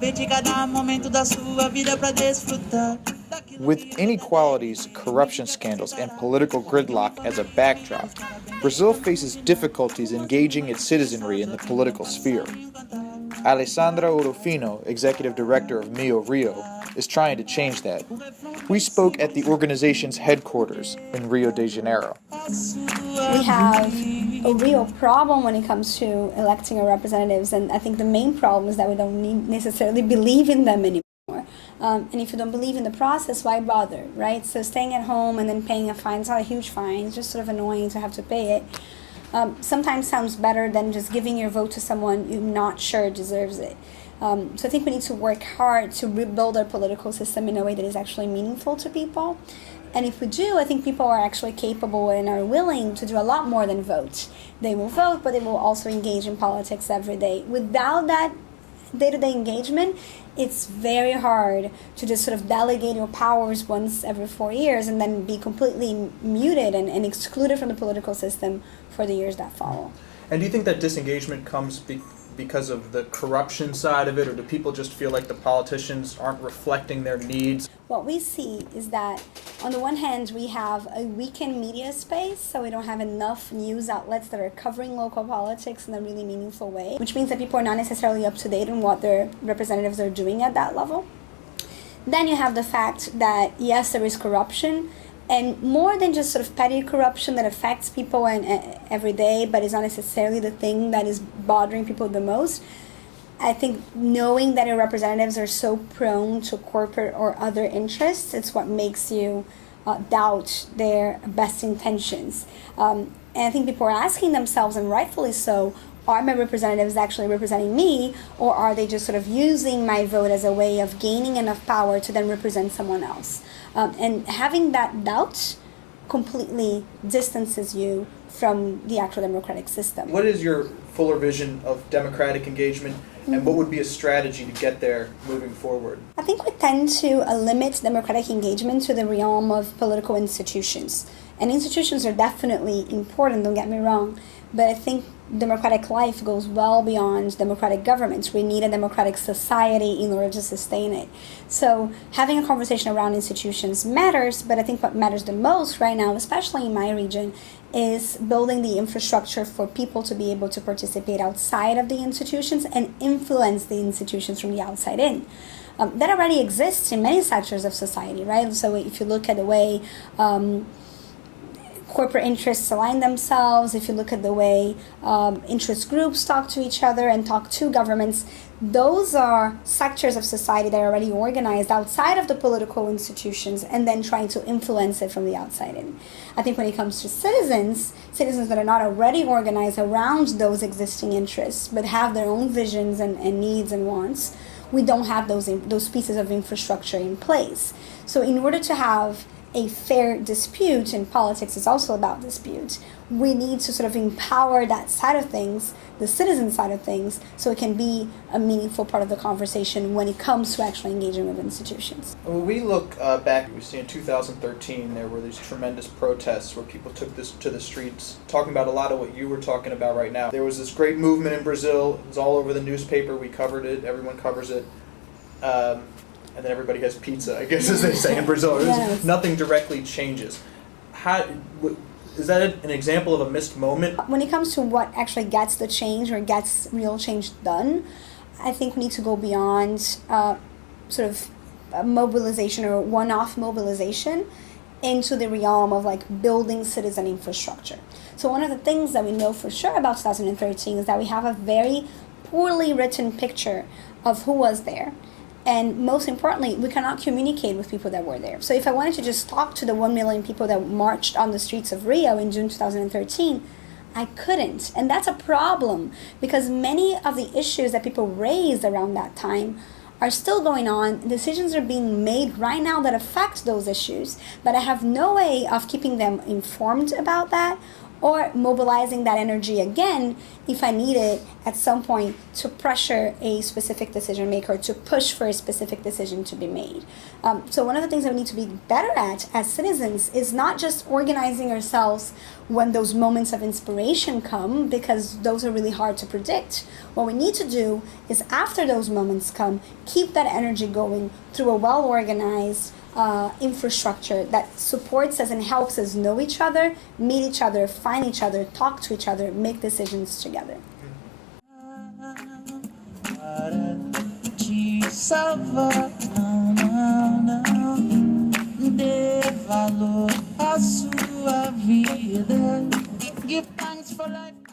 Vede cada momento da sua vida pra desfrutar. With inequalities, corruption scandals, and political gridlock as a backdrop, Brazil faces difficulties engaging its citizenry in the political sphere. Alessandra Orofino, Executive Director of Meu Rio, is trying to change that. We spoke at the organization's headquarters in Rio de Janeiro. We have a real problem when it comes to electing our representatives, and I think the main problem is that we don't necessarily believe in them anymore. And if you don't believe in the process, why bother, right? So staying at home and then paying a fine, it's not a huge fine, it's just sort of annoying to have to pay it. Sometimes sounds better than just giving your vote to someone you're not sure deserves it. So I think we need to work hard to rebuild our political system in a way that is actually meaningful to people. And if we do, I think people are actually capable and are willing to do a lot more than vote. They will vote, but they will also engage in politics every day. Without that day-to-day engagement, it's very hard to just sort of delegate your powers once every 4 years and then be completely muted and excluded from the political system for the years that follow. And do you think that disengagement comes because of the corruption side of it, or do people just feel like the politicians aren't reflecting their needs? What we see is that on the one hand we have a weakened media space, so we don't have enough news outlets that are covering local politics in a really meaningful way, which means that people are not necessarily up to date on what their representatives are doing at that level. Then you have the fact that yes, there is corruption, and more than just sort of petty corruption that affects people every day, but is not necessarily the thing that is bothering people the most. I think knowing that your representatives are so prone to corporate or other interests, it's what makes you doubt their best intentions. And I think people are asking themselves, and rightfully so, are my representatives actually representing me, or are they just sort of using my vote as a way of gaining enough power to then represent someone else? And having that doubt completely distances you from the actual democratic system. What is your fuller vision of democratic engagement, and what would be a strategy to get there moving forward? I think we tend to limit democratic engagement to the realm of political institutions. And institutions are definitely important, don't get me wrong, but I think democratic life goes well beyond democratic governments. We need a democratic society in order to sustain it. So having a conversation around institutions matters, but I think what matters the most right now, especially in my region, is building the infrastructure for people to be able to participate outside of the institutions and influence the institutions from the outside in. That already exists in many sectors of society, right? So if you look at the way corporate interests align themselves, if you look at the way interest groups talk to each other and talk to governments, those are sectors of society that are already organized outside of the political institutions and then trying to influence it from the outside in. I think when it comes to citizens that are not already organized around those existing interests but have their own visions and needs and wants, we don't have those pieces of infrastructure in place. So in order to have a fair dispute, and politics is also about dispute, we need to sort of empower that side of things, the citizen side of things, so it can be a meaningful part of the conversation when it comes to actually engaging with institutions. When we look back, we see in 2013 there were these tremendous protests where people took this to the streets, talking about a lot of what you were talking about right now. There was this great movement in Brazil. It was all over the newspaper. We covered it. Everyone covers it. And then everybody has pizza, I guess, as they say in Brazil. Yes. Nothing directly changes. Is that an example of a missed moment? When it comes to what actually gets the change or gets real change done, I think we need to go beyond sort of mobilization or one-off mobilization into the realm of like building citizen infrastructure. So one of the things that we know for sure about 2013 is that we have a very poorly written picture of who was there. And most importantly, we cannot communicate with people that were there. So if I wanted to just talk to the 1 million people that marched on the streets of Rio in June 2013, I couldn't. And that's a problem because many of the issues that people raised around that time are still going on. Decisions are being made right now that affect those issues, but I have no way of keeping them informed about that or mobilizing that energy again if I need it at some point to pressure a specific decision maker, to push for a specific decision to be made. So one of the things that we need to be better at as citizens is not just organizing ourselves when those moments of inspiration come, because those are really hard to predict. What we need to do is, after those moments come, keep that energy going through a well-organized infrastructure that supports us and helps us know each other, meet each other, find each other, talk to each other, make decisions together. Dê valor à sua vida. Give thanks for life.